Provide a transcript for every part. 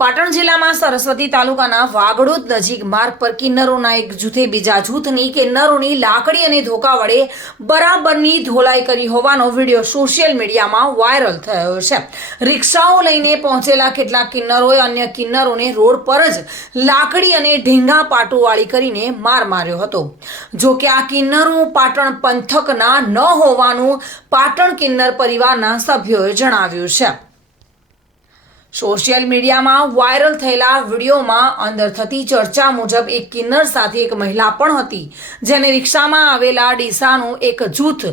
પાટણ જિલ્લામાં સરસ્વતી તાલુકાના વાગડોદ નજીક માર્ગ પર કિન્નરોના એક જૂથે બીજા જૂથની કિન્નરોની લાકડી અને ધોકા વડે બરાબરની ધોલાઈ કરી હોવાનો વીડિયો સોશિયલ મીડિયામાં વાયરલ થયો છે. રિક્ષાઓ લઈને પહોંચેલા કેટલાક કિન્નરોએ અન્ય કિન્નરોને રોડ પર જ લાકડી અને ઢીંગા પાટુવાળી કરીને માર માર્યો હતો. જો કે આ કિન્નરો પાટણ પંથકના ન હોવાનું પાટણ કિન્નર પરિવારના સભ્યોએ જણાવ્યું છે. સોશિયલ મીડિયામાં વાયરલ થયેલા વિડીયોમાં અંદર થતી ચર્ચા મુજબ એક કિન્નર સાથે એક મહિલા પણ હતી, જેને રિક્ષામાં આવેલા ડીસાનું એક જૂથ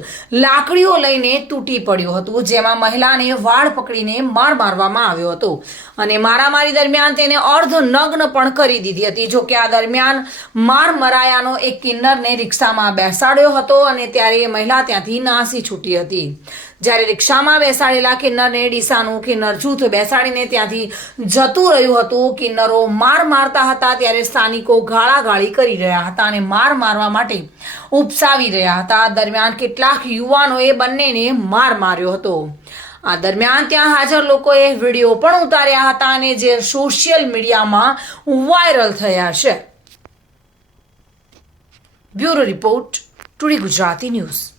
લાકડીઓ લઈને તૂટી પડ્યું હતું, જેમાં મહિલાને વાળ પકડીને માર મારવામાં આવ્યો હતો. અને મારામારી દરમિયાન તેને અર્ધ નગ્ન પણ કરી દીધી હતી. જો કે આ દરમિયાન માર મરાયાનો એક કિન્નરને રિક્ષામાં બેસાડ્યો હતો અને ત્યારે એ મહિલા ત્યાંથી નાસી છૂટી હતી. જ્યારે રિક્ષામાં બેસાડેલા કિન્નરને ડીસાનું કિન્નર જૂથ બેસાડીને ત્યાંથી જતું રહ્યું હતું કિન્નરો માર મારતા હતા ત્યારે સ્થાનિકો ગાળાગાળી કરી રહ્યા હતા અને માર મારવા માટે ઉપસાવી રહ્યા હતા. દરમિયાન કેટલાક યુવાનોએ બંનેને માર માર્યો હતો. આ દરમિયાન ત્યાં હાજર લોકોએ વીડિયો પણ ઉતાર્યા હતા અને જે સોશિયલ મીડિયામાં વાયરલ થયા છે. Bureau report today Gujarati news.